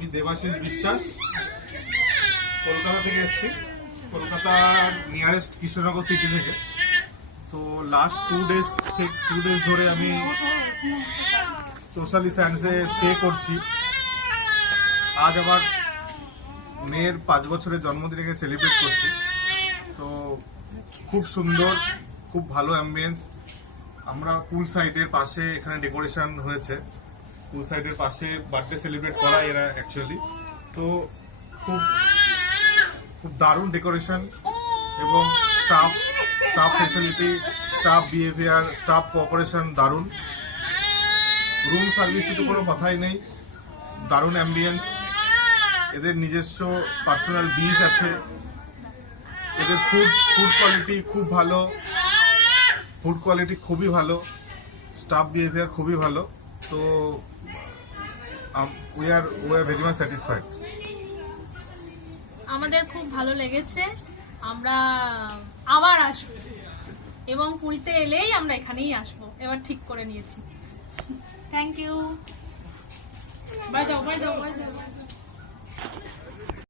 আমি দেবাশিস বিশ্বাস, কলকাতা থেকে এসেছি, কলকাতার নিয়ারেস্ট কৃষ্ণনগর সিটি থেকে। তো লাস্ট 2 ডেজ ধরে আমি তোষালি স্যান্ডসে স্টে করছি। আজ আবার মেয়ের 5 বছরের জন্মদিনকে সেলিব্রেট করছি। তো খুব সুন্দর, খুব ভালো অ্যাম্বিয়েন্স। আমরা পুল সাইডের পাশে এখানে ডেকোরেশন হয়েছে, পুল সাইডের পাশে বার্থডে সেলিব্রেট করা এরা অ্যাকচুয়ালি। তো খুব খুব দারুণ ডেকোরেশন এবং staff facility, staff behaviour, staff cooperation দারুণ। রুম সার্ভিস তো কোনো কথাই নেই, দারুণ অ্যাম্বিয়েন্স। এদের নিজস্ব পার্সোনাল বিচ আছে। এদের ফুড কোয়ালিটি খুব ভালো, ফুড কোয়ালিটি খুবই ভালো, স্টাফ বিহেভিয়ার খুবই ভালো। তো we are very much satisfied. আমাদের খুব ভালো লেগেছে, আমরা আবার আসবো এবং পুরীতে এলেই আমরা এখানেই আসবো, এবার ঠিক করে নিয়েছি। থ্যাংক ইউ, বাই দাও।